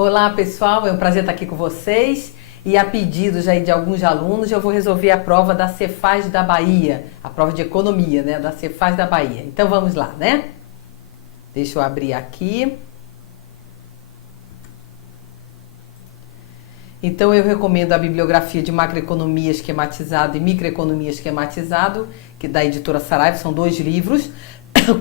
Olá pessoal, é um prazer estar aqui com vocês e a pedidos aí de alguns alunos eu vou resolver a prova da Cefaz da Bahia, a prova de economia, né, da Cefaz da Bahia. Então vamos lá, né? Deixa eu abrir aqui. Então eu recomendo a bibliografia de Macroeconomia Esquematizado e Microeconomia Esquematizado, que da editora Saraiva, são 2 livros,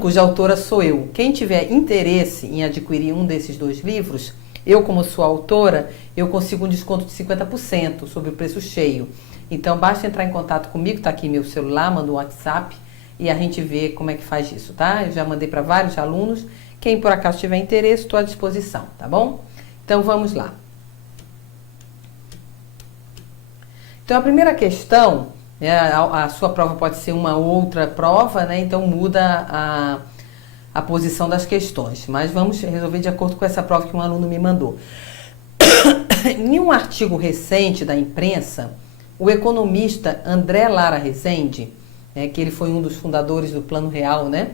cuja autora sou eu. Quem tiver interesse em adquirir um desses 2 livros, eu como sou autora, eu consigo um desconto de 50% sobre o preço cheio. Então basta entrar em contato comigo, tá aqui meu celular, manda um WhatsApp e a gente vê como é que faz isso, tá? Eu já mandei para vários alunos. Quem por acaso tiver interesse, estou à disposição, tá bom? Então vamos lá. Então a primeira questão, né, a sua prova pode ser uma outra prova, né? Então muda a posição das questões, mas vamos resolver de acordo com essa prova que um aluno me mandou. Em um artigo recente da imprensa, o economista André Lara Rezende, né, que ele foi um dos fundadores do Plano Real, né,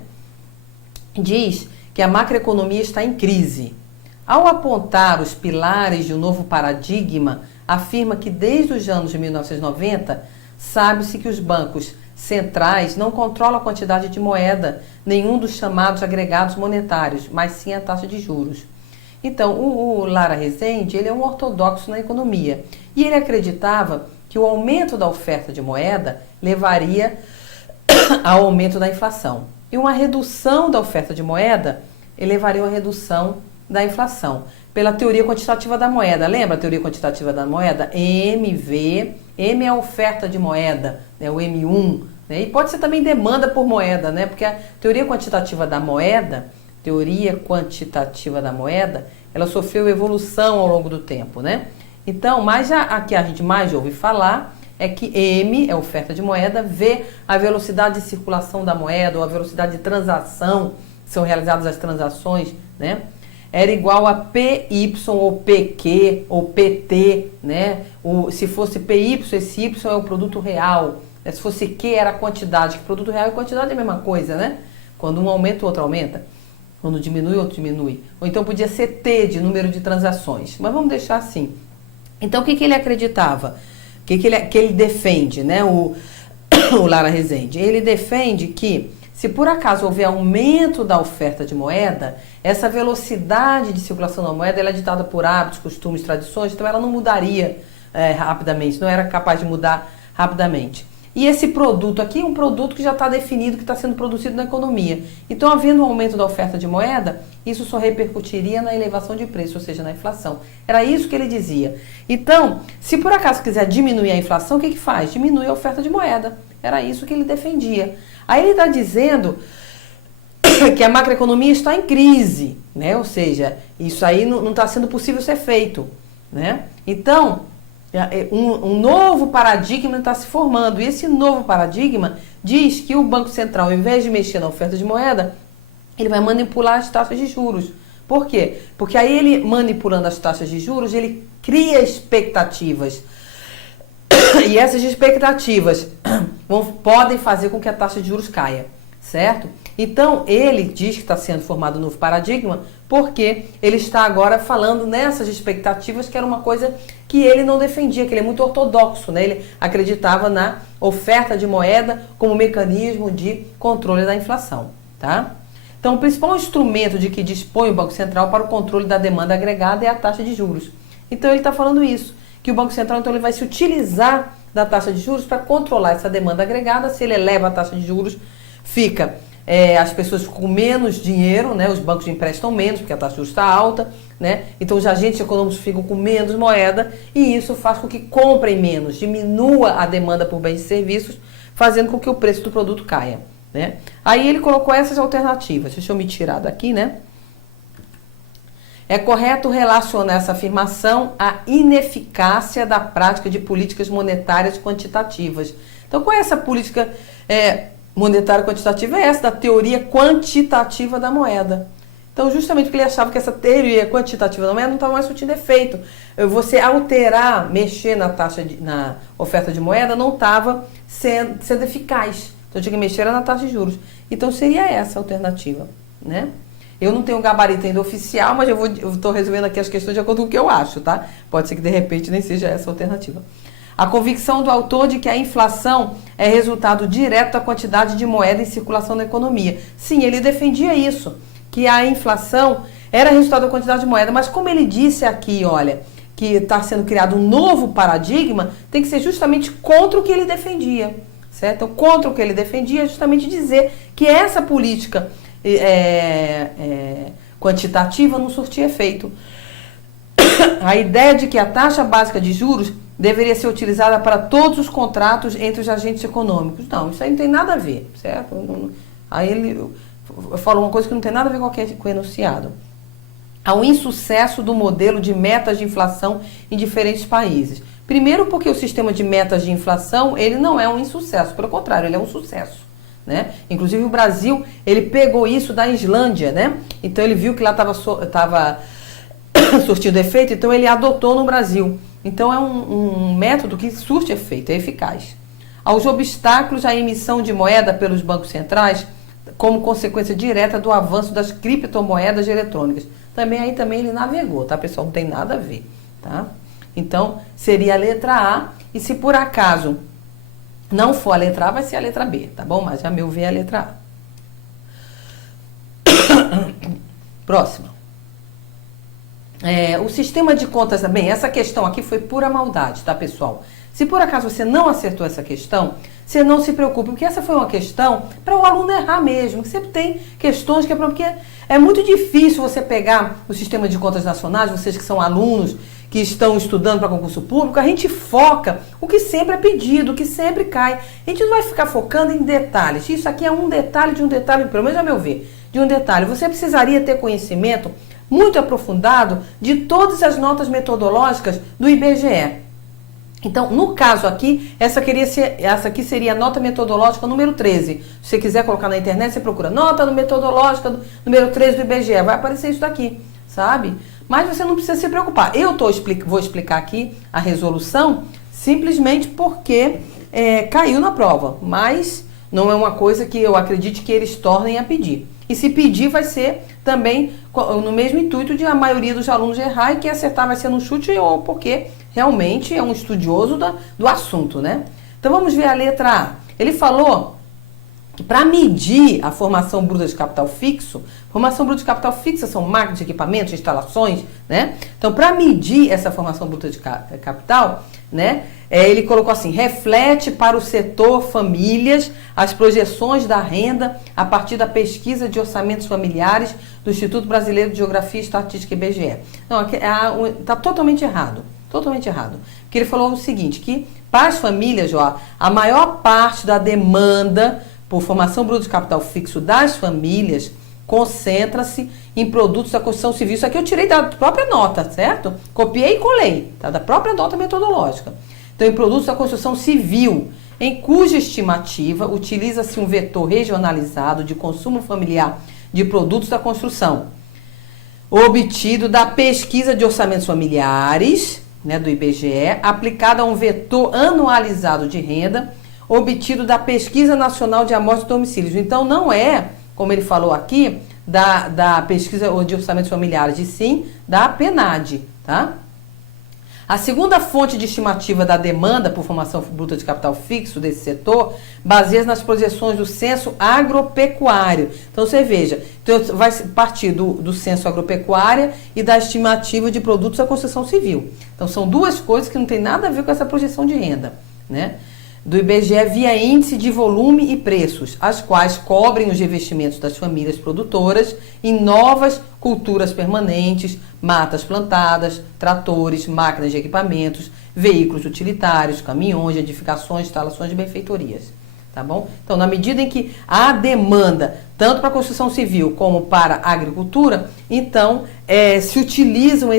diz que a macroeconomia está em crise. Ao apontar os pilares de um novo paradigma, afirma que desde os anos de 1990, sabe-se que os bancos centrais não controlam a quantidade de moeda, nenhum dos chamados agregados monetários, mas sim a taxa de juros. Então, o Lara Rezende, ele é um ortodoxo na economia e ele acreditava que o aumento da oferta de moeda levaria ao aumento da inflação. E uma redução da oferta de moeda levaria a uma redução da inflação. Pela teoria quantitativa da moeda, lembra a teoria quantitativa da moeda? MV, M é a oferta de moeda, né, o M1, né, e pode ser também demanda por moeda, né, porque a teoria quantitativa da moeda, ela sofreu evolução ao longo do tempo, né? Então, mas a que a gente mais ouve falar é que M é a oferta de moeda, V a velocidade de circulação da moeda ou a velocidade de transação, são realizadas as transações, né? Era igual a PY ou PQ ou PT, né? Se fosse PY, esse Y é o produto real. Né? Se fosse Q, era a quantidade. Que produto real e quantidade é a mesma coisa, né? Quando um aumenta, o outro aumenta. Quando diminui, o outro diminui. Ou então podia ser T, de número de transações. Mas vamos deixar assim. Então, o que ele acreditava? O que ele defende, né? O Lara Rezende? Ele defende que, se por acaso houver aumento da oferta de moeda, essa velocidade de circulação da moeda ela é ditada por hábitos, costumes, tradições, então ela não mudaria rapidamente, não era capaz de mudar rapidamente. E esse produto aqui é um produto que já está definido, que está sendo produzido na economia. Então, havendo um aumento da oferta de moeda, isso só repercutiria na elevação de preço, ou seja, na inflação. Era isso que ele dizia. Então, se por acaso quiser diminuir a inflação, o que faz? Diminui a oferta de moeda. Era isso que ele defendia. Aí ele está dizendo que a macroeconomia está em crise, né? Ou seja, isso aí não está sendo possível ser feito, né? Então, um novo paradigma está se formando. E esse novo paradigma diz que o Banco Central, ao invés de mexer na oferta de moeda, ele vai manipular as taxas de juros. Por quê? Porque aí ele, manipulando as taxas de juros, ele cria expectativas. E essas expectativas podem fazer com que a taxa de juros caia, certo? Então, ele diz que está sendo formado um novo paradigma porque ele está agora falando nessas expectativas, que era uma coisa que ele não defendia, que ele é muito ortodoxo, né? Ele acreditava na oferta de moeda como mecanismo de controle da inflação, tá? Então, o principal instrumento de que dispõe o Banco Central para o controle da demanda agregada é a taxa de juros. Então, ele está falando isso, que o Banco Central então, ele vai se utilizar da taxa de juros para controlar essa demanda agregada. Se ele eleva a taxa de juros, as pessoas ficam com menos dinheiro, né? Os bancos emprestam menos, porque a taxa de juros está alta, né? Então os agentes econômicos ficam com menos moeda e isso faz com que comprem menos, diminua a demanda por bens e serviços, fazendo com que o preço do produto caia, né? Aí ele colocou essas alternativas. Deixa eu me tirar daqui, né? É correto relacionar essa afirmação à ineficácia da prática de políticas monetárias quantitativas. Então, qual é essa política monetária quantitativa? É essa da teoria quantitativa da moeda. Então, justamente porque ele achava que essa teoria quantitativa da moeda não estava mais surtindo efeito. Você alterar, mexer na oferta de moeda não estava sendo eficaz. Então, tinha que mexer na taxa de juros. Então, seria essa a alternativa, né? Eu não tenho gabarito ainda oficial, mas eu estou resolvendo aqui as questões de acordo com o que eu acho, tá? Pode ser que de repente nem seja essa a alternativa. A convicção do autor de que a inflação é resultado direto da quantidade de moeda em circulação na economia. Sim, ele defendia isso, que a inflação era resultado da quantidade de moeda, mas como ele disse aqui, olha, que está sendo criado um novo paradigma, tem que ser justamente contra o que ele defendia, certo? Então, contra o que ele defendia é justamente dizer que essa política quantitativa não surtia efeito. A ideia de que a taxa básica de juros deveria ser utilizada para todos os contratos entre os agentes econômicos. Não, isso aí não tem nada a ver, certo? Aí ele falou uma coisa que não tem nada a ver com o enunciado. Ao insucesso do modelo de metas de inflação em diferentes países. Primeiro porque o sistema de metas de inflação, ele não é um insucesso, pelo contrário, ele é um sucesso. Né? Inclusive o Brasil, ele pegou isso da Islândia, né? Então ele viu que lá estava surtindo efeito, então ele adotou no Brasil. Então é um método que surte efeito, é eficaz. Aos obstáculos à emissão de moeda pelos bancos centrais, como consequência direta do avanço das criptomoedas eletrônicas. Também ele navegou, tá, pessoal? Não tem nada a ver, tá? Então, seria a letra A, e se por acaso não for a letra A, vai ser a letra B, tá bom? Mas a meu ver é a letra A. Próximo. O sistema de contas, bem, essa questão aqui foi pura maldade, tá, pessoal? Se por acaso você não acertou essa questão, você não se preocupe, porque essa foi uma questão para o aluno errar mesmo. Sempre tem questões que porque é muito difícil você pegar o sistema de contas nacionais, vocês que são alunos, que estão estudando para concurso público, a gente foca o que sempre é pedido, o que sempre cai. A gente não vai ficar focando em detalhes. Isso aqui é um detalhe de um detalhe, pelo menos a meu ver, de um detalhe. Você precisaria ter conhecimento muito aprofundado de todas as notas metodológicas do IBGE. Então, no caso aqui, essa aqui seria a nota metodológica número 13. Se você quiser colocar na internet, você procura nota metodológica número 13 do IBGE. Vai aparecer isso daqui, sabe? Mas você não precisa se preocupar. Vou explicar aqui a resolução simplesmente porque caiu na prova. Mas não é uma coisa que eu acredite que eles tornem a pedir. E se pedir, vai ser também no mesmo intuito de a maioria dos alunos errar e quem acertar vai ser no chute ou porque realmente é um estudioso do assunto, né? Então vamos ver a letra A. Ele falou que para medir a formação bruta de capital fixo, formação bruta de capital fixa são máquinas, equipamentos, instalações, né? Então para medir essa formação bruta de capital, né? Ele colocou assim, reflete para o setor famílias as projeções da renda a partir da pesquisa de orçamentos familiares do Instituto Brasileiro de Geografia e Estatística IBGE. Não, está totalmente errado. Totalmente errado. Porque ele falou o seguinte, que para as famílias, a maior parte da demanda por formação bruta de capital fixo das famílias concentra-se em produtos da construção civil. Isso aqui eu tirei da própria nota, certo? Copiei e colei, tá? Da própria nota metodológica. Então, em produtos da construção civil, em cuja estimativa utiliza-se um vetor regionalizado de consumo familiar de produtos da construção, obtido da pesquisa de orçamentos familiares, né, do IBGE, aplicado a um vetor anualizado de renda, obtido da Pesquisa Nacional de Amostras de Domicílios. Então, não é, como ele falou aqui, da pesquisa de orçamentos familiares, e sim da PNAD, tá? A segunda fonte de estimativa da demanda por formação bruta de capital fixo desse setor baseia-se nas projeções do censo agropecuário. Então, você veja, então vai partir do censo agropecuário e da estimativa de produtos da construção civil. Então, são duas coisas que não tem nada a ver com essa projeção de renda, né? Do IBGE via índice de volume e preços, as quais cobrem os investimentos das famílias produtoras em novas culturas permanentes, matas plantadas, tratores, máquinas de equipamentos, veículos utilitários, caminhões, edificações, instalações de benfeitorias. Tá bom? Então, na medida em que há demanda, tanto para a construção civil como para a agricultura, então se utilizam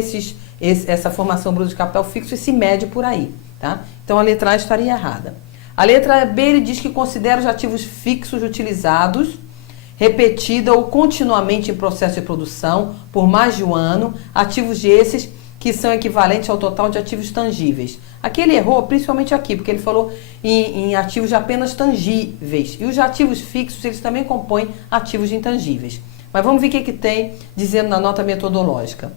essa formação bruta de capital fixo e se mede por aí. Tá? Então, a letra A estaria errada. A letra B, ele diz que considera os ativos fixos utilizados, repetida ou continuamente em processo de produção, por mais de um ano, ativos esses que são equivalentes ao total de ativos tangíveis. Aqui ele errou, principalmente aqui, porque ele falou em ativos apenas tangíveis. E os ativos fixos, eles também compõem ativos intangíveis. Mas vamos ver o que tem dizendo na nota metodológica.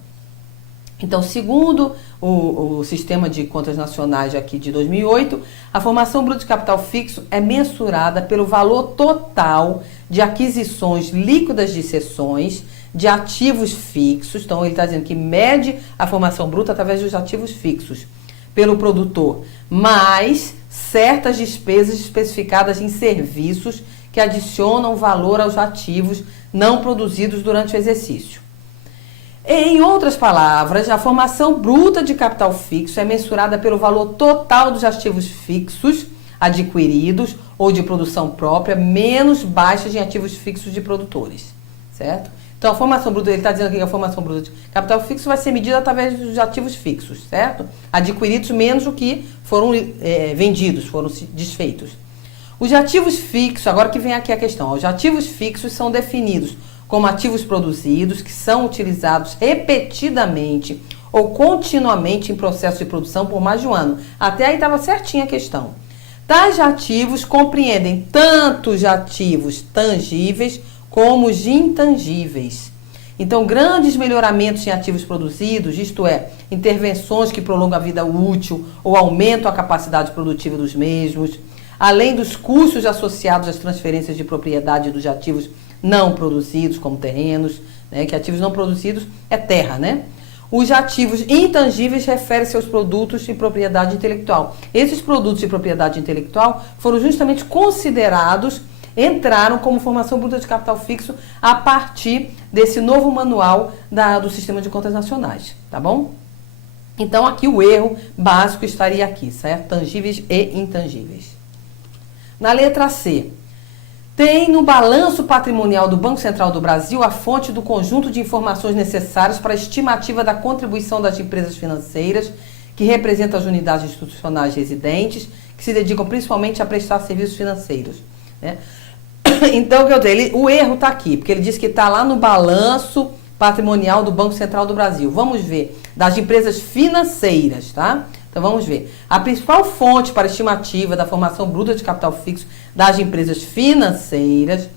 Então, segundo o Sistema de Contas Nacionais aqui de 2008, a formação bruta de capital fixo é mensurada pelo valor total de aquisições líquidas de cessões de ativos fixos. Então, ele está dizendo que mede a formação bruta através dos ativos fixos pelo produtor, mais certas despesas especificadas em serviços que adicionam valor aos ativos não produzidos durante o exercício. Em outras palavras, a formação bruta de capital fixo é mensurada pelo valor total dos ativos fixos adquiridos ou de produção própria, menos baixas em ativos fixos de produtores, certo? Então, a formação bruta, ele está dizendo aqui que a formação bruta de capital fixo vai ser medida através dos ativos fixos, certo? Adquiridos menos o que foram vendidos, foram desfeitos. Os ativos fixos, agora que vem aqui a questão, os ativos fixos são definidos como ativos produzidos que são utilizados repetidamente ou continuamente em processo de produção por mais de um ano. Até aí estava certinha a questão. Tais ativos compreendem tanto os ativos tangíveis como os intangíveis. Então, grandes melhoramentos em ativos produzidos, isto é, intervenções que prolongam a vida útil ou aumentam a capacidade produtiva dos mesmos, além dos custos associados às transferências de propriedade dos ativos não produzidos, como terrenos, né, que ativos não produzidos é terra, né? Os ativos intangíveis referem-se aos produtos de propriedade intelectual. Esses produtos de propriedade intelectual foram justamente considerados, entraram como formação bruta de capital fixo a partir desse novo manual do Sistema de Contas Nacionais, tá bom? Então, aqui o erro básico estaria aqui, certo? Tangíveis e intangíveis. Na letra C, tem no balanço patrimonial do Banco Central do Brasil a fonte do conjunto de informações necessárias para a estimativa da contribuição das empresas financeiras que representam as unidades institucionais residentes, que se dedicam principalmente a prestar serviços financeiros, né? Então, o erro está aqui, porque ele diz que está lá no balanço patrimonial do Banco Central do Brasil. Vamos ver, das empresas financeiras, tá? Então, vamos ver. A principal fonte para a estimativa da formação bruta de capital fixo das empresas financeiras,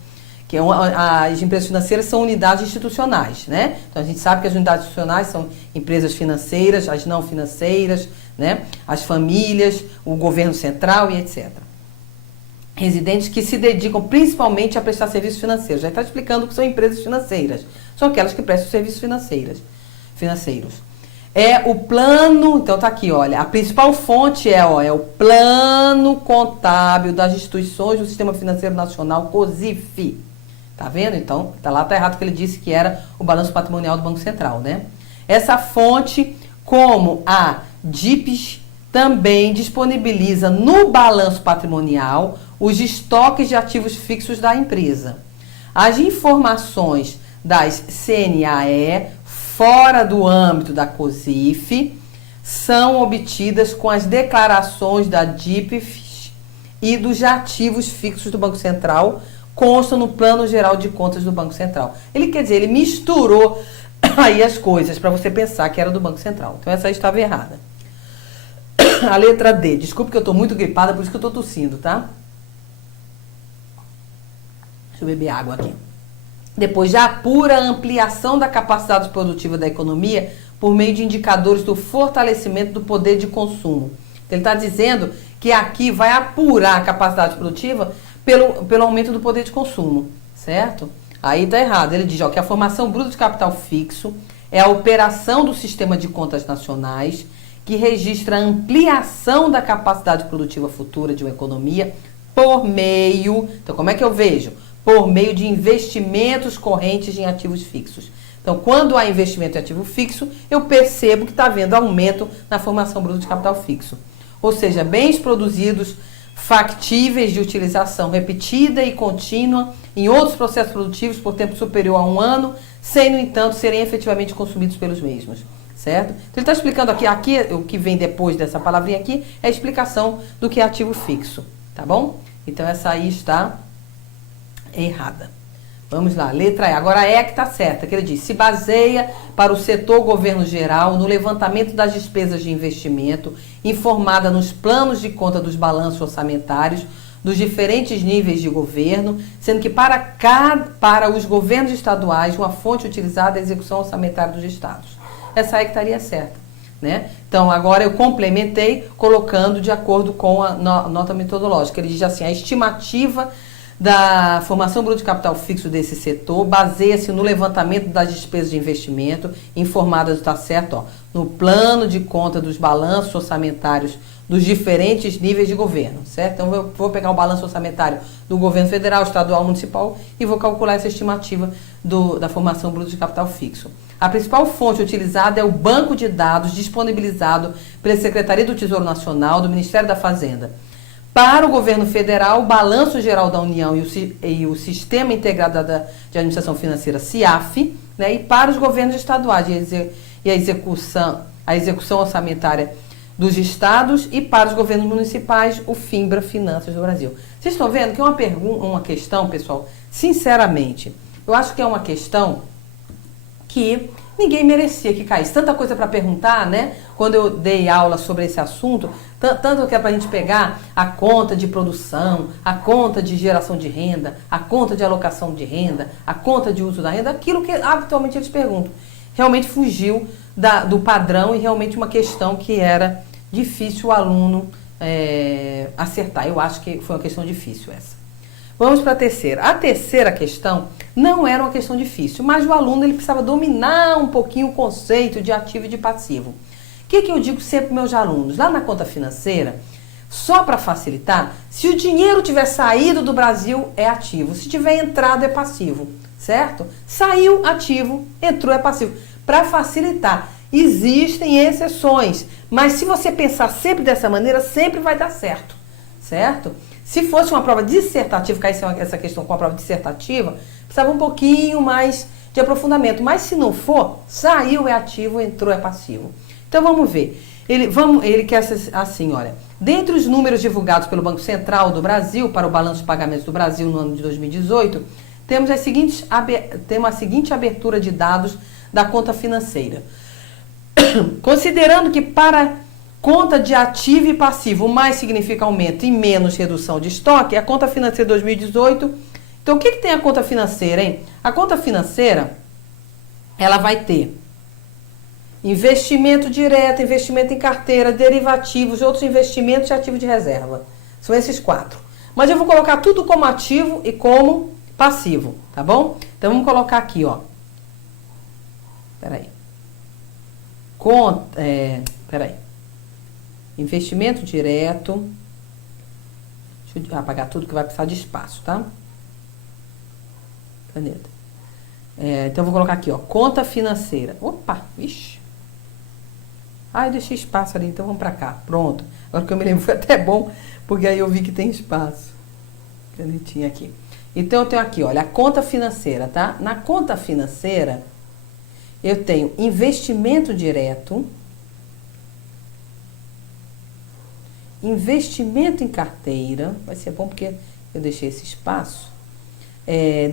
que as empresas financeiras são unidades institucionais, né? Então, a gente sabe que as unidades institucionais são empresas financeiras, as não financeiras, né? As famílias, o governo central e etc. Residentes que se dedicam principalmente a prestar serviços financeiros. Já está explicando o que são empresas financeiras. São aquelas que prestam serviços financeiros. É o plano, então tá aqui, olha, a principal fonte é o plano contábil das instituições do Sistema Financeiro Nacional, COSIF. Tá vendo? Então, tá errado que ele disse que era o balanço patrimonial do Banco Central, né? Essa fonte, como a DIPES, também disponibiliza no balanço patrimonial os estoques de ativos fixos da empresa. As informações das CNAE, fora do âmbito da COSIF, são obtidas com as declarações da DIPES e dos ativos fixos do Banco Central, constam no Plano Geral de Contas do Banco Central. Ele quer dizer, ele misturou aí as coisas para você pensar que era do Banco Central. Então essa aí estava errada. A letra D, desculpe que eu estou muito gripada, por isso que eu estou tossindo, tá? Deixa eu beber água aqui. Depois já apura a ampliação da capacidade produtiva da economia por meio de indicadores do fortalecimento do poder de consumo. Ele está dizendo que aqui vai apurar a capacidade produtiva pelo aumento do poder de consumo, certo? Aí está errado. Ele diz que a formação bruta de capital fixo é a operação do Sistema de Contas Nacionais que registra a ampliação da capacidade produtiva futura de uma economia por meio... Então, como é que eu vejo? Por meio de investimentos correntes em ativos fixos. Então, quando há investimento em ativo fixo, eu percebo que está havendo aumento na formação bruta de capital fixo. Ou seja, bens produzidos factíveis de utilização repetida e contínua em outros processos produtivos por tempo superior a um ano, sem, no entanto, serem efetivamente consumidos pelos mesmos. Certo? Então, ele está explicando aqui, o que vem depois dessa palavrinha aqui, é a explicação do que é ativo fixo. Tá bom? Então, essa aí está errada. Vamos lá, letra E. Agora é que está certa, que ele diz, se baseia para o setor governo geral no levantamento das despesas de investimento informada nos planos de conta dos balanços orçamentários dos diferentes níveis de governo, sendo que para os governos estaduais, uma fonte utilizada é a execução orçamentária dos estados. Essa aí que estaria certa, né? Então, agora eu complementei colocando de acordo com a nota metodológica. Ele diz assim, a estimativa da formação bruta de capital fixo desse setor baseia-se no levantamento das despesas de investimento, informadas, está certo, ó, no plano de conta dos balanços orçamentários dos diferentes níveis de governo, certo? Então, eu vou pegar o balanço orçamentário do governo federal, estadual, municipal e vou calcular essa estimativa da formação bruta de capital fixo. A principal fonte utilizada é o banco de dados disponibilizado pela Secretaria do Tesouro Nacional, do Ministério da Fazenda. Para o governo federal, o Balanço Geral da União e o Sistema Integrado de Administração Financeira, CIAF, né? E para os governos estaduais e a execução orçamentária dos estados e para os governos municipais, o FINBRA, Finanças do Brasil. Vocês estão vendo que é uma questão, pessoal, sinceramente, eu acho que é uma questão que ninguém merecia que caísse. Tanta coisa para perguntar, né? Quando eu dei aula sobre esse assunto, tanto que é para a gente pegar a conta de produção, a conta de geração de renda, a conta de alocação de renda, a conta de uso da renda, aquilo que habitualmente eles perguntam. Realmente fugiu do padrão e realmente uma questão que era difícil o aluno acertar. Eu acho que foi uma questão difícil essa. Vamos para a terceira. A terceira questão não era uma questão difícil, mas o aluno ele precisava dominar um pouquinho o conceito de ativo e de passivo. O que eu digo sempre para meus alunos? Lá na conta financeira, só para facilitar, se o dinheiro tiver saído do Brasil, é ativo. Se tiver entrado, é passivo, certo? Saiu, ativo, entrou, é passivo. Para facilitar. Existem exceções, mas se você pensar sempre dessa maneira, sempre vai dar certo, certo? Se fosse uma prova dissertativa, caísse essa questão com a prova dissertativa, precisava um pouquinho mais de aprofundamento. Mas se não for, saiu é ativo, entrou é passivo. Então vamos ver. Ele quer assim, olha. Dentre os números divulgados pelo Banco Central do Brasil para o balanço de pagamentos do Brasil no ano de 2018, temos a seguinte abertura de dados da conta financeira. Considerando que para conta de ativo e passivo, mais significa aumento e menos redução de estoque, a conta financeira 2018. Então, o que tem a conta financeira, hein? A conta financeira, ela vai ter investimento direto, investimento em carteira, derivativos, outros investimentos e ativo de reserva. São esses 4. Mas eu vou colocar tudo como ativo e como passivo, tá bom? Então, vamos colocar aqui, ó. Peraí. Investimento direto. Deixa eu apagar tudo que vai precisar de espaço, tá? Caneta. Então, eu vou colocar aqui, ó. Conta financeira. Opa, ixi. Eu deixei espaço ali, então vamos pra cá. Pronto. Agora que eu me lembro, foi até bom, porque aí eu vi que tem espaço. Canetinha aqui. Então, eu tenho aqui, olha, a conta financeira, tá? Na conta financeira, eu tenho investimento direto, investimento em carteira, vai ser bom porque eu deixei esse espaço,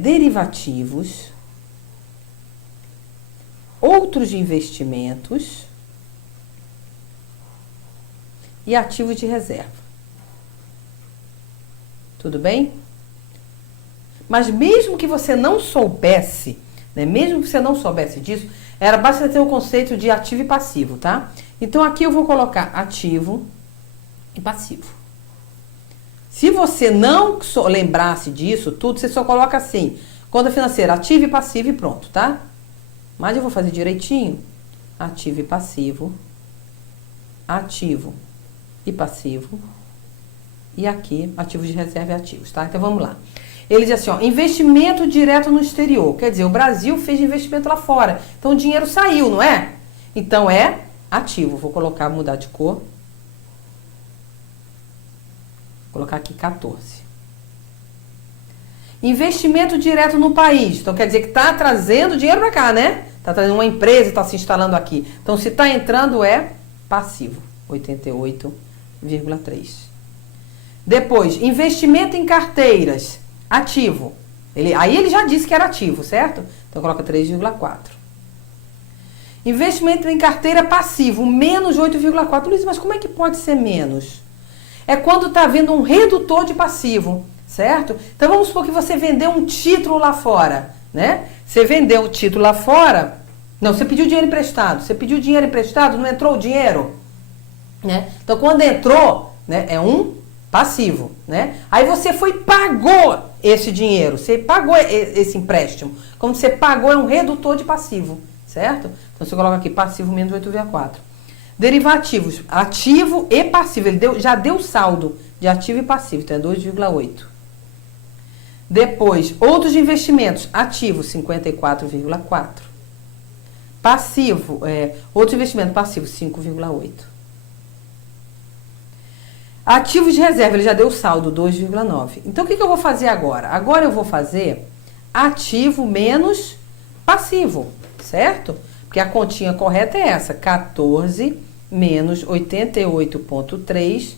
derivativos, outros investimentos e ativos de reserva. Tudo bem? Mas mesmo que você não soubesse, né, mesmo que você não soubesse disso, era basta ter o conceito de ativo e passivo, tá? Então aqui eu vou colocar ativo e passivo. Se você não lembrasse disso tudo, você só coloca assim, conta financeira, ativo e passivo e pronto, tá? Mas eu vou fazer direitinho, ativo e passivo, ativo e passivo, e aqui, ativos de reserva e ativos, tá? Então vamos lá. Ele diz assim, ó, investimento direto no exterior. Quer dizer, o Brasil fez investimento lá fora. Então, o dinheiro saiu, não é? Então, é ativo. Vou colocar, mudar de cor. Vou colocar aqui 14. Investimento direto no país. Então, quer dizer que está trazendo dinheiro para cá, né? Está trazendo uma empresa, está se instalando aqui. Então, se está entrando, é passivo. 88,3. Depois, investimento em carteiras. Ativo. Aí ele já disse que era ativo, certo? Então, coloca 3,4. Investimento em carteira passivo, menos 8,4. Luiz, mas como é que pode ser menos? é quando está havendo um redutor de passivo, certo? Então vamos supor que você vendeu um título lá fora, né? Você vendeu o título lá fora, não, você pediu dinheiro emprestado. Você pediu dinheiro emprestado, não entrou o dinheiro, né? Então quando entrou, né, é um passivo, né? Aí você foi e pagou esse dinheiro, você pagou esse empréstimo. Quando você pagou, é um redutor de passivo, certo? Então você coloca aqui passivo menos 8,4. Derivativos, ativo e passivo. Ele já deu saldo de ativo e passivo, então é 2,8. Depois, outros investimentos, ativo 54,4. Passivo, outro investimento passivo 5,8. Ativos de reserva, ele já deu saldo 2,9. Então o que eu vou fazer agora? Agora eu vou fazer ativo menos passivo, certo? Porque a continha correta é essa, 14 menos 88,3,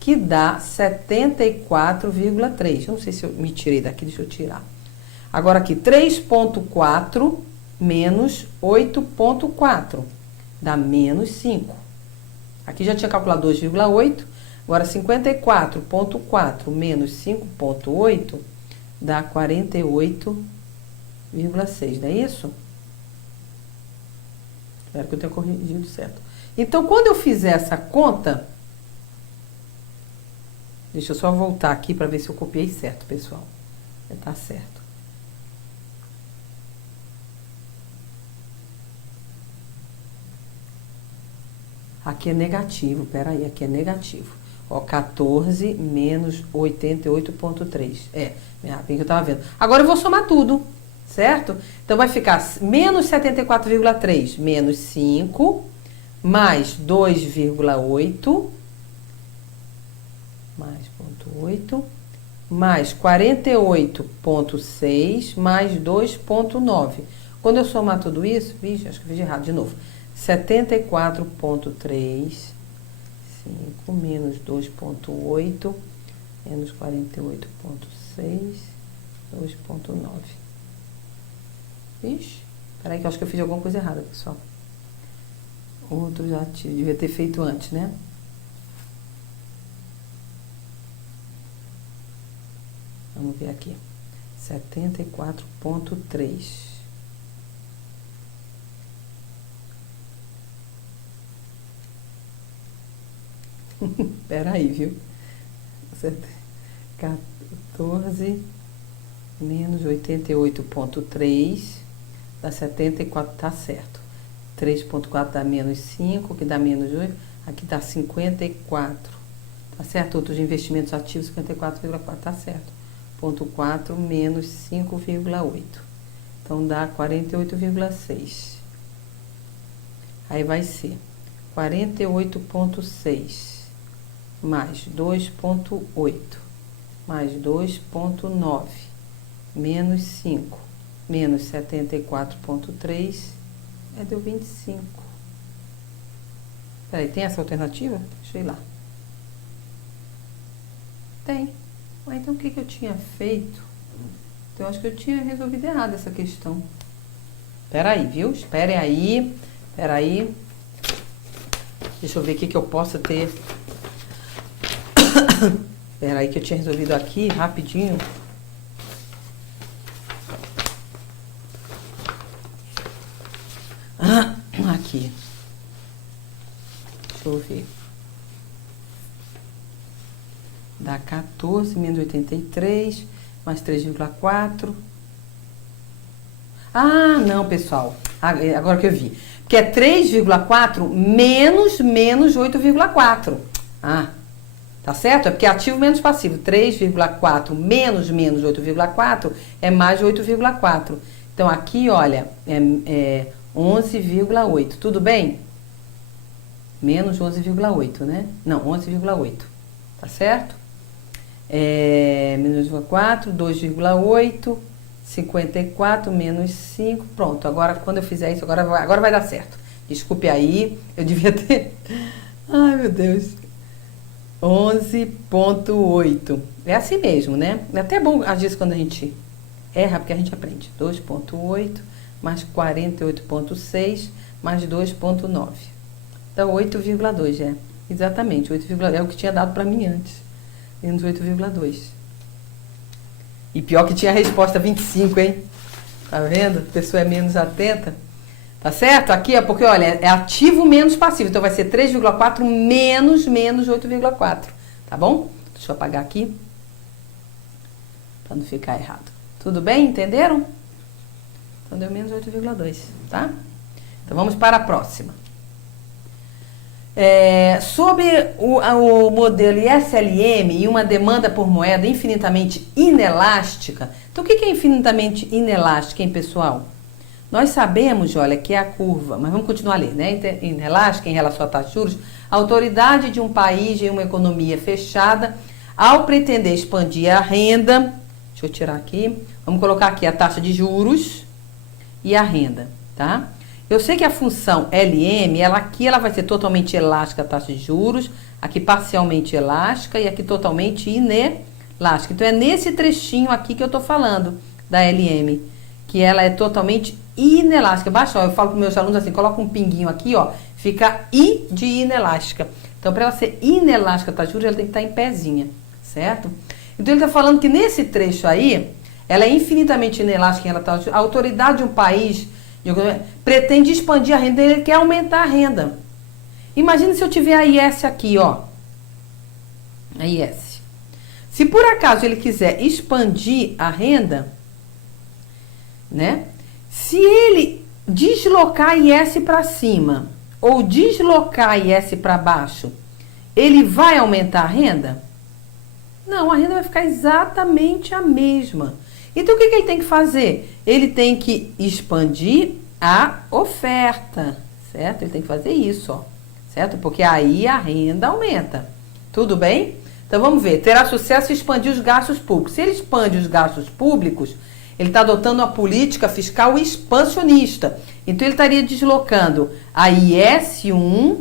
que dá 74,3. Eu não sei se eu me tirei daqui, deixa eu tirar. Agora aqui, 3,4 menos 8,4, dá menos 5. Aqui já tinha calculado 2,8, agora 54,4 menos 5,8 dá 48,6, não é isso? Espero que eu tenha corrigido certo. Então, quando eu fizer essa conta, deixa eu só voltar aqui para ver se eu copiei certo, pessoal. Tá certo. Aqui é negativo, peraí, aqui é negativo. Ó, 14 menos 88,3. Bem que eu tava vendo. Agora eu vou somar tudo, certo? Então vai ficar menos 74,3 menos 5, mais 2,8, mais 0,8, mais 48,6, mais 2,9. Quando eu somar tudo isso, vixe, acho que eu fiz errado de novo. 74,3, 5 menos 2,8, menos 48,6, 2,9. Vixe, peraí que eu acho que eu fiz alguma coisa errada, pessoal. Outros ativos, devia ter feito antes, né? Vamos ver aqui. 74,3. Peraí, viu? 14 menos 88,3 dá 74, tá certo. 3,4 dá menos 5, que dá menos 8. Aqui dá 54. Tá certo? Outros investimentos ativos, 54,4. Tá certo. 0,4 menos 5,8. Então dá 48,6. Aí vai ser 48,6 mais 2,8 mais 2,9 menos 5 menos 74,3 deu 25. Peraí, tem essa alternativa? Deixa eu ir lá. Tem. Mas então o que eu tinha feito? Então eu acho que eu tinha resolvido errado essa questão. Peraí, viu? Espere aí. Peraí. Deixa eu ver o que eu possa ter. Peraí que eu tinha resolvido aqui, rapidinho. Aqui. Deixa eu ver. Dá 14 menos 83, mais 3,4. Ah, não, pessoal. Agora que eu vi. Porque é 3,4 menos 8,4. Ah, tá certo? É porque é ativo menos passivo. 3,4 menos 8,4 é mais 8,4. Então, aqui, olha, é 11,8. Tudo bem? Menos 11,8, né? Não, 11,8. Tá certo? Menos 4, 2,8, 54 menos 5. Pronto, agora quando eu fizer isso, agora vai dar certo. Desculpe aí, eu devia ter... Ai, meu Deus. 11,8. É assim mesmo, né? É até bom, às vezes, quando a gente erra, porque a gente aprende. 2,8 mais 48,6 mais 2,9. Então, 8,2, Exatamente, 8,2 é o que tinha dado para mim antes. Menos 8,2. E pior que tinha a resposta 25, hein? Tá vendo? A pessoa é menos atenta. Tá certo? Aqui é porque, olha, é ativo menos passivo. Então vai ser 3,4 menos 8,4. Tá bom? Deixa eu apagar aqui. Para não ficar errado. Tudo bem? Entenderam? Então deu menos 8,2, tá? Então vamos para a próxima. Sobre o modelo ISLM e uma demanda por moeda infinitamente inelástica. Então o que é infinitamente inelástica, hein, pessoal? Nós sabemos, olha, que é a curva, mas vamos continuar a ler, né? Inelástica em relação à taxa de juros, a autoridade de um país em uma economia fechada, ao pretender expandir a renda, deixa eu tirar aqui, vamos colocar aqui a taxa de juros e a renda, tá? Eu sei que a função LM, aqui ela vai ser totalmente elástica a taxa de juros, aqui parcialmente elástica e aqui totalmente inelástica. Então é nesse trechinho aqui que eu estou falando da LM, que ela é totalmente inelástica. Baixa, ó, eu falo para os meus alunos assim, coloca um pinguinho aqui, ó, fica I de inelástica. Então para ela ser inelástica a taxa de juros, ela tem que estar em pezinha, certo? Então ele está falando que nesse trecho aí, ela é infinitamente inelástica em relação à autoridade de um país pretende expandir a renda, ele quer aumentar a renda. Imagina se eu tiver a IS aqui, ó. A IS. Se por acaso ele quiser expandir a renda, né? Se ele deslocar a IS para cima ou deslocar a IS para baixo, ele vai aumentar a renda? Não, a renda vai ficar exatamente a mesma. Então, o que ele tem que fazer? Ele tem que expandir a oferta, certo? Ele tem que fazer isso, ó, certo? Porque aí a renda aumenta. Tudo bem? Então, vamos ver. Terá sucesso em expandir os gastos públicos. Se ele expande os gastos públicos, ele está adotando uma política fiscal expansionista. Então, ele estaria deslocando a IS1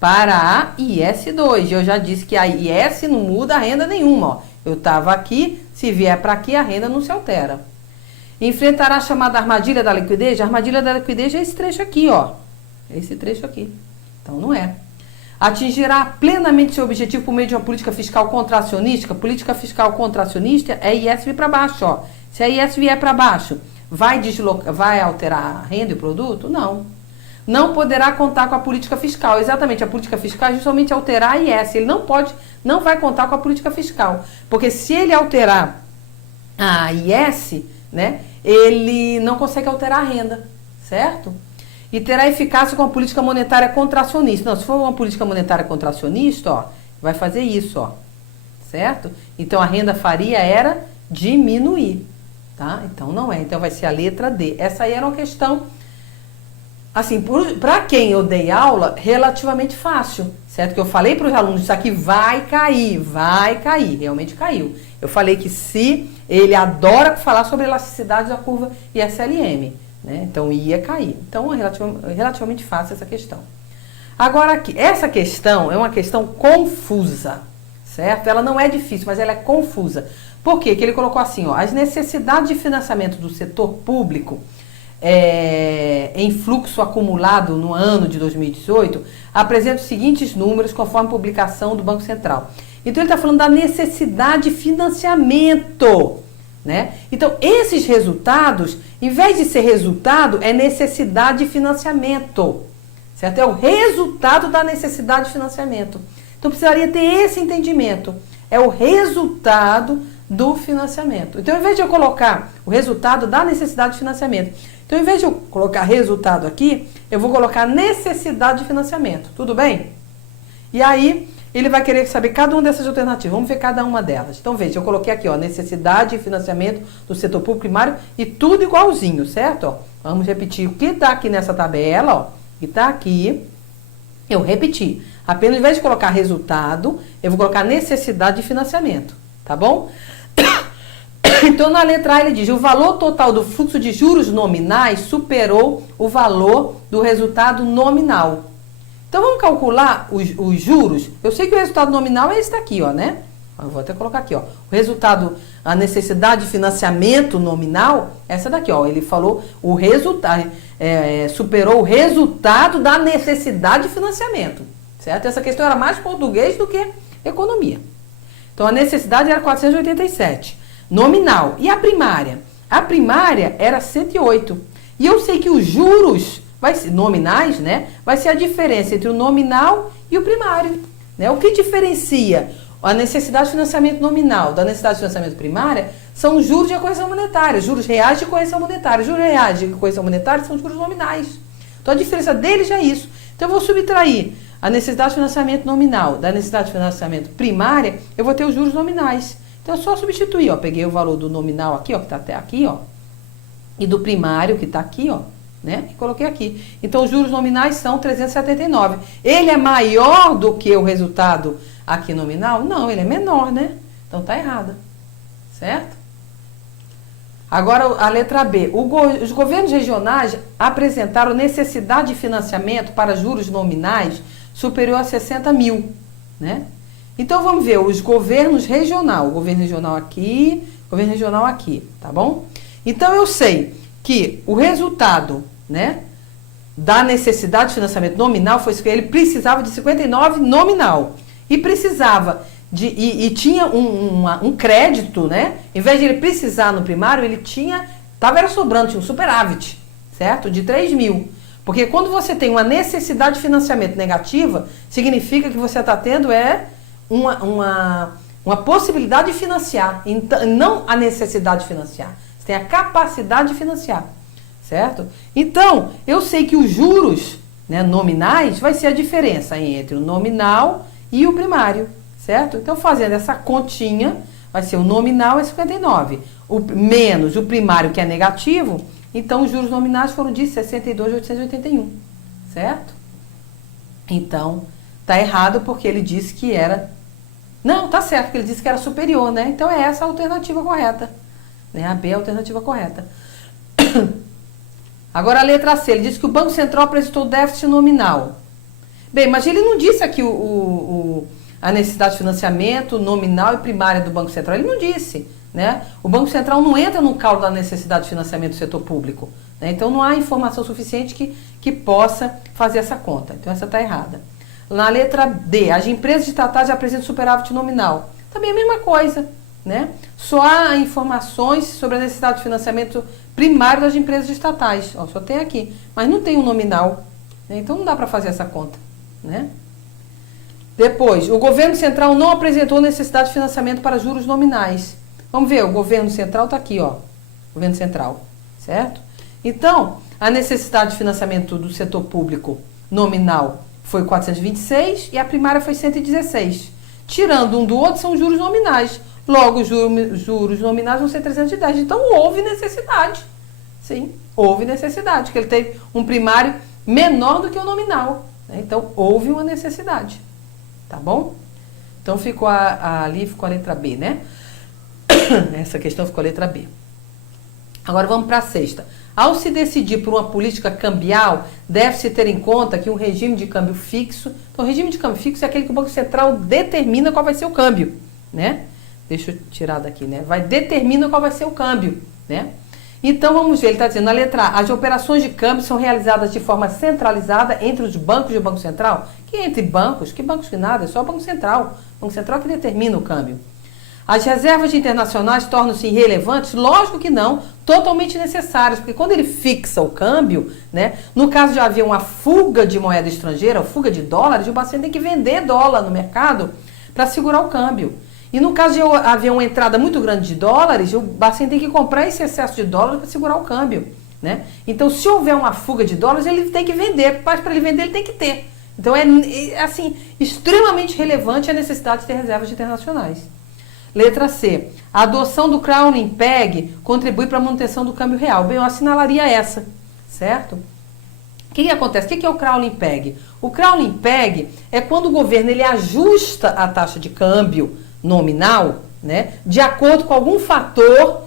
para a IS2. Eu já disse que a IS não muda a renda nenhuma, ó. Eu estava aqui, se vier para aqui, a renda não se altera. Enfrentará a chamada armadilha da liquidez? A armadilha da liquidez é esse trecho aqui, ó. Esse trecho aqui. Então, não é. Atingirá plenamente seu objetivo por meio de uma política fiscal contracionista? Política fiscal contracionista é IS vir para baixo, ó. Se a IS vier para baixo, vai alterar a renda e o produto? Não. Não poderá contar com a política fiscal. Exatamente, a política fiscal é justamente alterar a IS. Ele não vai contar com a política fiscal. Porque se ele alterar a IS, né, ele não consegue alterar a renda, certo? E terá eficácia com a política monetária contracionista. Não, se for uma política monetária contracionista, ó, vai fazer isso, ó, certo? Então, a renda era diminuir, tá? Então, não é. Então, vai ser a letra D. Essa aí era uma questão, assim, para quem eu dei aula, relativamente fácil, certo? Que eu falei para os alunos, isso aqui vai cair, realmente caiu. Eu falei que se ele adora falar sobre elasticidade da curva ISLM, né? Então ia cair. Então é relativamente fácil essa questão. Agora aqui, essa questão é uma questão confusa, certo? Ela não é difícil, mas ela é confusa. Por quê? Que ele colocou assim, ó, as necessidades de financiamento do setor público em fluxo acumulado no ano de 2018, apresenta os seguintes números conforme a publicação do Banco Central. Então, ele está falando da necessidade de financiamento, né? Então, esses resultados, em vez de ser resultado, é necessidade de financiamento, certo? É o resultado da necessidade de financiamento. Então, precisaria ter esse entendimento. É o resultado do financiamento. Então, em vez de eu colocar o resultado da necessidade de financiamento, então, em vez de eu colocar resultado aqui, eu vou colocar necessidade de financiamento. Tudo bem? E aí, ele vai querer saber cada uma dessas alternativas. Vamos ver cada uma delas. Então, veja, eu coloquei aqui, ó, necessidade de financiamento do setor público primário e tudo igualzinho, certo? Ó, vamos repetir o que está aqui nessa tabela, ó, que está aqui. Eu repeti. Apenas, ao invés de colocar resultado, eu vou colocar necessidade de financiamento, tá bom? Então, na letra A, ele diz, o valor total do fluxo de juros nominais superou o valor do resultado nominal. Então, vamos calcular os juros. Eu sei que o resultado nominal é esse daqui, ó, né? Eu vou até colocar aqui, ó. O resultado, a necessidade de financiamento nominal, essa daqui, ó. Ele falou o resultado, superou o resultado da necessidade de financiamento, certo? Essa questão era mais português do que economia. Então, a necessidade era 487, nominal. E a primária? A primária era 108. E eu sei que os juros nominais, né, vai ser a diferença entre o nominal e o primário. Né? O que diferencia a necessidade de financiamento nominal da necessidade de financiamento primária são os juros de correção monetária, juros reais de correção monetária. Juros reais de correção monetária são juros nominais. Então, a diferença deles é isso. Então, eu vou subtrair a necessidade de financiamento nominal da necessidade de financiamento primária, eu vou ter os juros nominais. Então, é só substituir, ó. Peguei o valor do nominal aqui, ó, que está até aqui, ó, e do primário, que está aqui, ó, né? E coloquei aqui. Então, os juros nominais são 379. Ele é maior do que o resultado aqui nominal? Não, ele é menor, né? Então, tá errado. Certo? Agora, a letra B. Os governos regionais apresentaram necessidade de financiamento para juros nominais superior a 60 mil, né? Então, vamos ver os governos regional. O governo regional aqui, governo regional aqui, tá bom? Então, eu sei que o resultado, né, da necessidade de financiamento nominal foi que ele precisava de 59 nominal. E precisava e tinha um crédito, né? Em vez de ele precisar no primário, ele era sobrando, tinha um superávit, certo? De 3 mil. Porque quando você tem uma necessidade de financiamento negativa, significa que você está tendo uma possibilidade de financiar, não a necessidade de financiar. Você tem a capacidade de financiar, certo? Então, eu sei que os juros, né, nominais vai ser a diferença entre o nominal e o primário, certo? Então, fazendo essa continha, vai ser o nominal é 59, menos o primário, que é negativo. Então, os juros nominais foram de 62.881, certo? Então, tá errado porque ele disse que era... Não, tá certo, porque ele disse que era superior, né? Então, é essa a alternativa correta. Né? A B é a alternativa correta. Agora, a letra C, ele disse que o Banco Central apresentou déficit nominal. Bem, mas ele não disse aqui a necessidade de financiamento nominal e primária do Banco Central. Ele não disse. Né? O Banco Central não entra no cálculo da necessidade de financiamento do setor público. Né? Então, não há informação suficiente que possa fazer essa conta. Então, essa está errada. Na letra D, as empresas estatais apresentam superávit nominal. Também é a mesma coisa. Né? Só há informações sobre a necessidade de financiamento primário das empresas estatais. Ó, só tem aqui. Mas não tem um nominal. Né? Então, não dá para fazer essa conta. Né? Depois, o governo central não apresentou necessidade de financiamento para juros nominais. Vamos ver, o governo central está aqui, ó. Governo central, certo? Então, a necessidade de financiamento do setor público nominal foi 426 e a primária foi 116. Tirando um do outro, são juros nominais. Logo, os juros nominais vão ser 310. Então, houve necessidade. Sim, houve necessidade, que ele teve um primário menor do que o nominal. Né? Então, houve uma necessidade. Tá bom? Então, ficou ali ficou a letra B, né? Essa questão ficou a letra B. Agora vamos para a sexta. Ao se decidir por uma política cambial, deve-se ter em conta que um regime de câmbio fixo... Então, o regime de câmbio fixo é aquele que o Banco Central determina qual vai ser o câmbio, né? Deixa eu tirar daqui, né? Determina qual vai ser o câmbio, né? Então, vamos ver, ele está dizendo, na letra A, as operações de câmbio são realizadas de forma centralizada entre os bancos e o Banco Central. Que entre bancos? Que bancos que nada? É só o Banco Central. O Banco Central que determina o câmbio. As reservas internacionais tornam-se irrelevantes? Lógico que não, totalmente necessárias, porque quando ele fixa o câmbio, né, no caso de haver uma fuga de moeda estrangeira, fuga de dólares, o Bacen tem que vender dólar no mercado para segurar o câmbio. E no caso de haver uma entrada muito grande de dólares, o Bacen tem que comprar esse excesso de dólares para segurar o câmbio. Né? Então, se houver uma fuga de dólares, ele tem que vender, mas para ele vender ele tem que ter. Então, é assim, extremamente relevante a necessidade de ter reservas internacionais. Letra C. A adoção do Crowning Peg contribui para a manutenção do câmbio real. Bem, eu assinalaria essa, certo? O que acontece? O que é o Crowning Peg? O Crowning Peg é quando o governo ele ajusta a taxa de câmbio nominal, né, de acordo com algum fator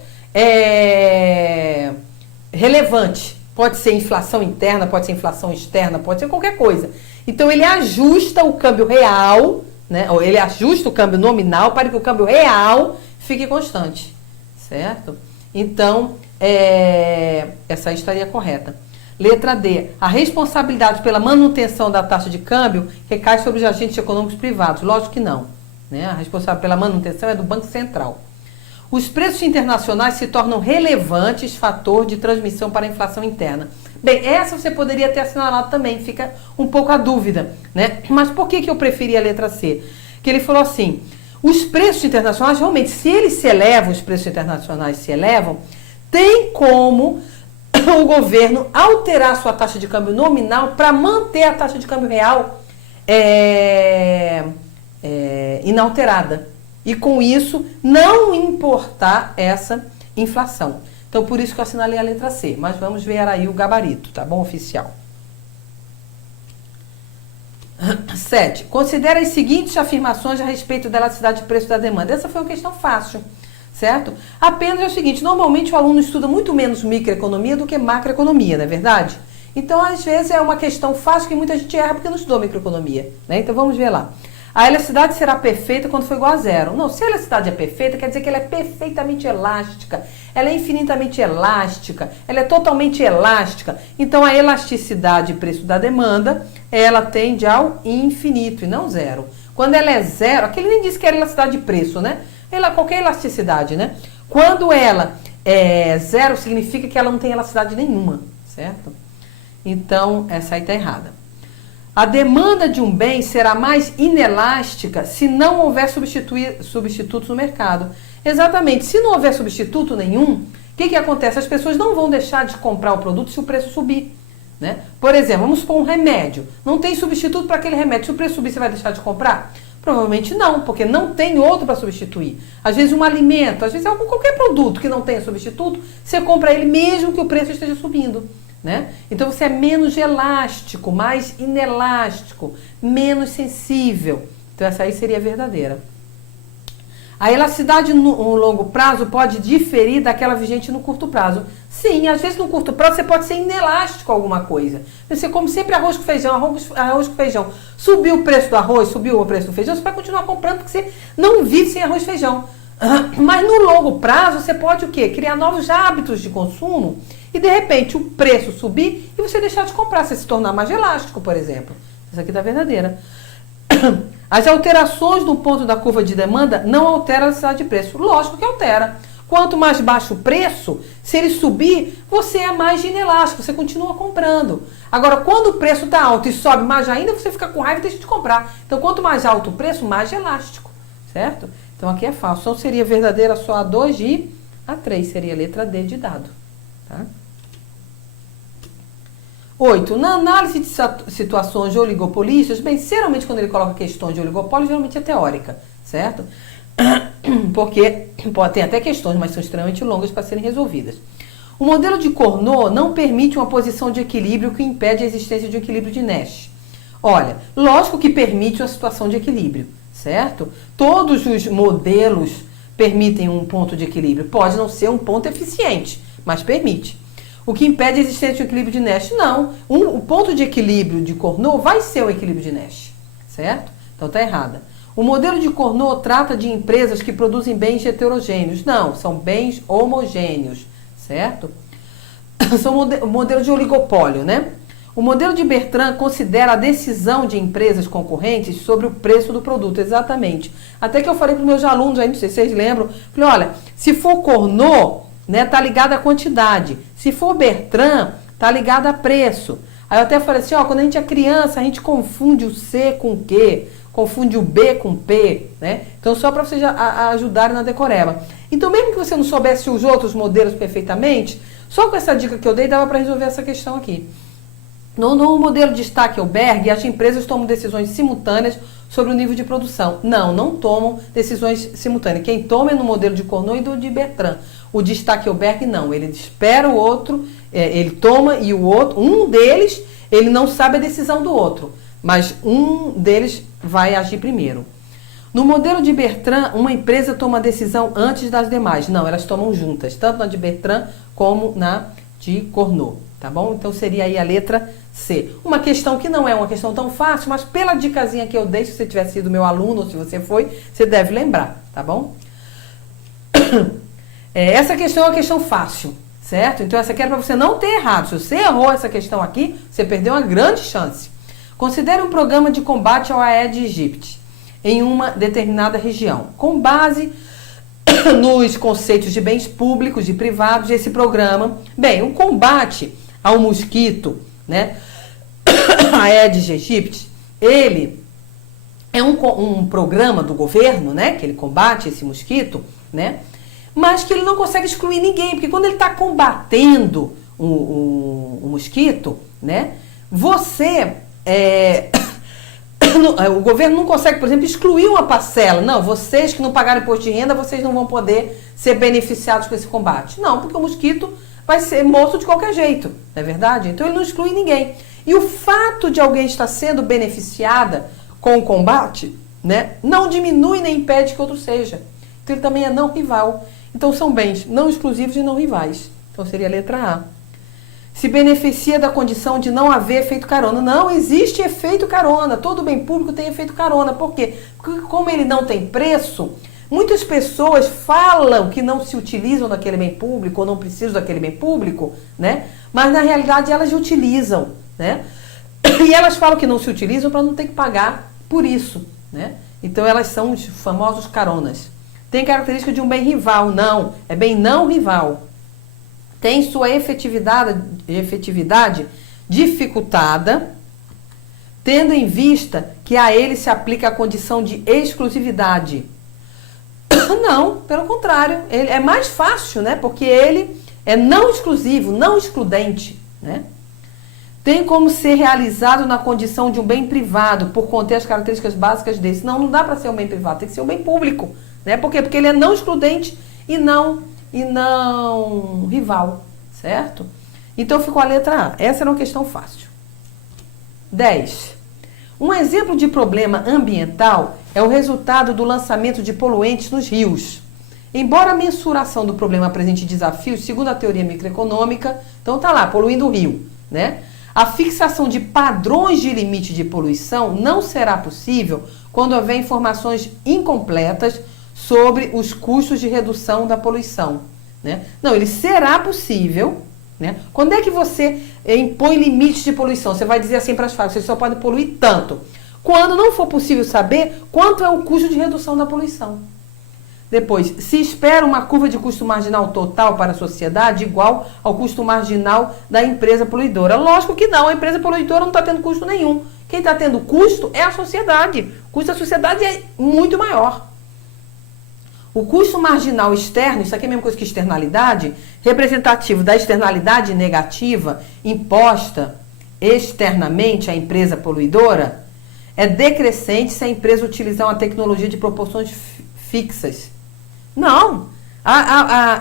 relevante. Pode ser inflação interna, pode ser inflação externa, pode ser qualquer coisa. Então, ele ajusta o câmbio real, né, ou ele ajusta o câmbio nominal para que o câmbio real fique constante, certo? Então, essa aí estaria correta. Letra D. A responsabilidade pela manutenção da taxa de câmbio recai sobre os agentes econômicos privados. Lógico que não, né? A responsável pela manutenção é do Banco Central. Os preços internacionais se tornam relevantes fator de transmissão para a inflação interna. Bem, essa você poderia ter assinalado também, fica um pouco a dúvida, né? Mas por que eu preferi a letra C? Que ele falou assim, os preços internacionais, realmente, se eles se elevam, os preços internacionais se elevam, tem como o governo alterar sua taxa de câmbio nominal para manter a taxa de câmbio real inalterada. E com isso, não importar essa inflação. Então, por isso que eu assinalei a letra C. Mas vamos ver aí o gabarito, tá bom, oficial? 7. Considere as seguintes afirmações a respeito da elasticidade de preço da demanda. Essa foi uma questão fácil, certo? Apenas é o seguinte, normalmente o aluno estuda muito menos microeconomia do que macroeconomia, não é verdade? Então, às vezes, é uma questão fácil que muita gente erra porque não estudou microeconomia, né? Então, vamos ver lá. A elasticidade será perfeita quando for igual a zero. Não, se a elasticidade é perfeita, quer dizer que ela é perfeitamente elástica, ela é infinitamente elástica, ela é totalmente elástica. Então, a elasticidade de preço da demanda, ela tende ao infinito e não zero. Quando ela é zero, aqui ele nem disse que era elasticidade de preço, né? Qualquer elasticidade, né? Quando ela é zero, significa que ela não tem elasticidade nenhuma, certo? Então, essa aí está errada. A demanda de um bem será mais inelástica se não houver substitutos no mercado. Exatamente, se não houver substituto nenhum, o que acontece? As pessoas não vão deixar de comprar o produto se o preço subir, né? Por exemplo, vamos supor um remédio. Não tem substituto para aquele remédio. Se o preço subir, você vai deixar de comprar? Provavelmente não, porque não tem outro para substituir. Às vezes um alimento, às vezes qualquer produto que não tenha substituto, você compra ele mesmo que o preço esteja subindo, né? Então você é menos elástico, mais inelástico, menos sensível. Então essa aí seria verdadeira. A elasticidade no longo prazo pode diferir daquela vigente no curto prazo. Sim, às vezes no curto prazo você pode ser inelástico a alguma coisa. Você come sempre arroz com feijão, arroz com feijão. Subiu o preço do arroz, subiu o preço do feijão, você vai continuar comprando porque você não vive sem arroz e feijão. Mas no longo prazo você pode o quê? Criar novos hábitos de consumo e de repente o preço subir e você deixar de comprar, você se tornar mais elástico, por exemplo. Essa aqui tá verdadeira. As alterações no ponto da curva de demanda não alteram a elasticidade de preço. Lógico que altera. Quanto mais baixo o preço, se ele subir, você é mais inelástico, você continua comprando. Agora, quando o preço está alto e sobe mais ainda, você fica com raiva e deixa de comprar. Então, quanto mais alto o preço, mais elástico, certo? Então, aqui é falso. Então, seria verdadeira só a 2 e a 3 seria a letra D de dado. Tá? 8. Na análise de situações oligopolistas, bem, geralmente quando ele coloca questões de oligopólio, geralmente é teórica, certo? Porque tem até questões, mas são extremamente longas para serem resolvidas. O modelo de Cournot não permite uma posição de equilíbrio que impede a existência de um equilíbrio de Nash. Olha, lógico que permite uma situação de equilíbrio, certo? Todos os modelos permitem um ponto de equilíbrio. Pode não ser um ponto eficiente, mas permite. O que impede a existência de um equilíbrio de Nash? Não. O ponto de equilíbrio de Cournot vai ser o equilíbrio de Nash, certo? Então está errada. O modelo de Cournot trata de empresas que produzem bens heterogêneos. Não, são bens homogêneos, certo? São modelo de oligopólio, né? O modelo de Bertrand considera a decisão de empresas concorrentes sobre o preço do produto, exatamente. Até que eu falei para os meus alunos, aí, não sei se vocês lembram, falei, olha, se for Cournot, né, tá ligado à quantidade. Se for Bertrand, tá ligado a preço. Aí eu até falei assim, ó, quando a gente é criança, a gente confunde o C com o Q, confunde o B com o P, né? Então, só para vocês ajudarem na decoreba. Então, mesmo que você não soubesse os outros modelos perfeitamente, só com essa dica que eu dei, dava para resolver essa questão aqui. No modelo de Stackelberg, as empresas tomam decisões simultâneas sobre o nível de produção. Não tomam decisões simultâneas. Quem toma é no modelo de Cournot e do de Bertrand. O de Stackelberg não, ele espera o outro, ele toma e o outro, um deles, ele não sabe a decisão do outro, mas um deles vai agir primeiro. No modelo de Bertrand, uma empresa toma a decisão antes das demais. Não, elas tomam juntas, tanto na de Bertrand como na de Cournot, tá bom? Então seria aí a letra C. Uma questão que não é uma questão tão fácil, mas pela dicasinha que eu dei, se você tiver sido meu aluno ou se você foi, você deve lembrar, tá bom? Essa questão é uma questão fácil, certo? Então essa aqui era para você não ter errado. Se você errou essa questão aqui, você perdeu uma grande chance. Considere um programa de combate ao Aedes aegypti em uma determinada região, com base nos conceitos de bens públicos e privados desse programa. Bem, o combate ao mosquito, né, Aedes aegypti, ele é um programa do governo, né, que ele combate esse mosquito, né, mas que ele não consegue excluir ninguém, porque quando ele está combatendo o mosquito, né, você, o governo não consegue, por exemplo, excluir uma parcela. Não, vocês que não pagaram imposto de renda, vocês não vão poder ser beneficiados com esse combate. Não, porque o mosquito vai ser morto de qualquer jeito, não é verdade? Então ele não exclui ninguém. E o fato de alguém estar sendo beneficiada com o combate, né, não diminui nem impede que outro seja. Então ele também é não rival. Então são bens não exclusivos e não rivais. Então seria a letra A. Se beneficia da condição de não haver efeito carona. Não existe efeito carona. Todo bem público tem efeito carona. Por quê? Porque como ele não tem preço, muitas pessoas falam que não se utilizam daquele bem público ou não precisam daquele bem público, né? Mas na realidade elas utilizam, né? E elas falam que não se utilizam para não ter que pagar por isso, né? Então elas são os famosos caronas. Tem característica de um bem rival? Não, é bem não rival. Tem sua efetividade dificultada, tendo em vista que a ele se aplica a condição de exclusividade. Não, pelo contrário, ele é mais fácil, né? Porque ele é não exclusivo, não excludente, né? Tem como ser realizado na condição de um bem privado, por conter as características básicas desse. Não, não dá para ser um bem privado, tem que ser um bem público, né? Por quê? Porque ele é não excludente e não rival, certo? Então ficou a letra A. Essa era uma questão fácil. 10. Um exemplo de problema ambiental é o resultado do lançamento de poluentes nos rios. Embora a mensuração do problema apresente desafios, segundo a teoria microeconômica, então tá lá, poluindo o rio, né? A fixação de padrões de limite de poluição não será possível quando houver informações incompletas sobre os custos de redução da poluição, né? Não, ele será possível, né? Quando é que você impõe limites de poluição? Você vai dizer assim para as fábricas, você só pode poluir tanto. Quando não for possível saber quanto é o custo de redução da poluição. Depois, se espera uma curva de custo marginal total para a sociedade igual ao custo marginal da empresa poluidora. Lógico que não, a empresa poluidora não está tendo custo nenhum. Quem está tendo custo é a sociedade. O custo da sociedade é muito maior. O custo marginal externo, isso aqui é a mesma coisa que externalidade, representativo da externalidade negativa imposta externamente à empresa poluidora, é decrescente se a empresa utilizar uma tecnologia de proporções fixas. Não.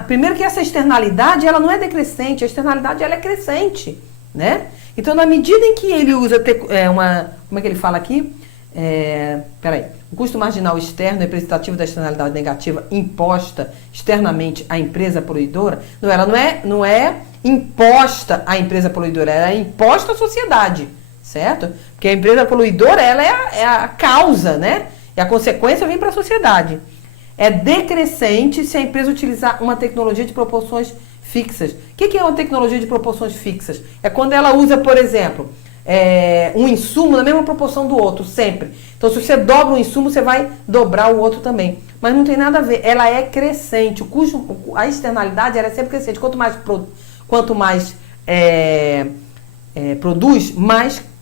Primeiro que essa externalidade, ela não é decrescente, a externalidade ela é crescente, né? Então, na medida em que ele usa como é que ele fala aqui? O custo marginal externo representativo da externalidade negativa imposta externamente à empresa poluidora, ela não é imposta à empresa poluidora, ela é imposta à sociedade, certo? Porque a empresa poluidora, ela é a causa, né? E a consequência vem para a sociedade. É decrescente se a empresa utilizar uma tecnologia de proporções fixas. O que é uma tecnologia de proporções fixas? É quando ela usa, por exemplo, um insumo na mesma proporção do outro, sempre. Então, se você dobra um insumo, você vai dobrar o outro também. Mas não tem nada a ver. Ela é crescente. A externalidade ela é sempre crescente. Quanto mais produz,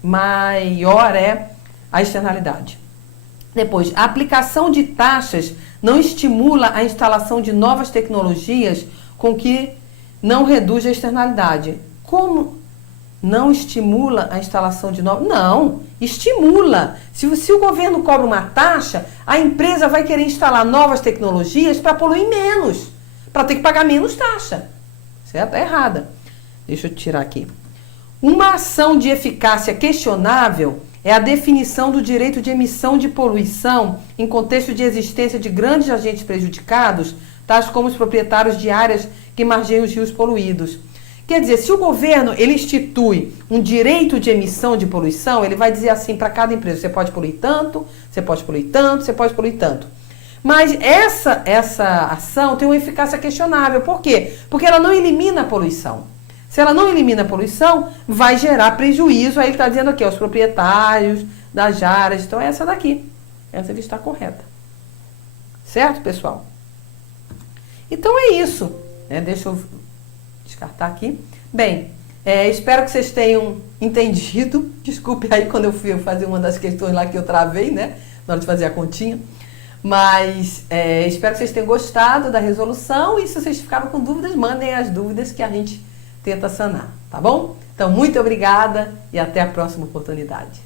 maior é a externalidade. Depois, a aplicação de taxas não estimula a instalação de novas tecnologias com que não reduz a externalidade. Como não estimula a instalação de novas? Não, estimula. Se o governo cobra uma taxa, a empresa vai querer instalar novas tecnologias para poluir menos, para ter que pagar menos taxa. Certo? É errada. Deixa eu tirar aqui. Uma ação de eficácia questionável é a definição do direito de emissão de poluição em contexto de existência de grandes agentes prejudicados, tais como os proprietários de áreas que margeiam os rios poluídos. Quer dizer, se o governo ele institui um direito de emissão de poluição, ele vai dizer assim para cada empresa, você pode poluir tanto, você pode poluir tanto, você pode poluir tanto. Mas essa ação tem uma eficácia questionável. Por quê? Porque ela não elimina a poluição. Se ela não elimina a poluição, vai gerar prejuízo. Aí ele está dizendo aqui, aos proprietários das áreas. Então, é essa daqui. Essa aqui está correta. Certo, pessoal? Então, é isso. Deixa eu descartar aqui. Bem, espero que vocês tenham entendido. Desculpe aí quando eu fui fazer uma das questões lá que eu travei, né? Na hora de fazer a continha. Mas espero que vocês tenham gostado da resolução. E se vocês ficaram com dúvidas, mandem as dúvidas que a gente tenta sanar, tá bom? Então, muito obrigada e até a próxima oportunidade.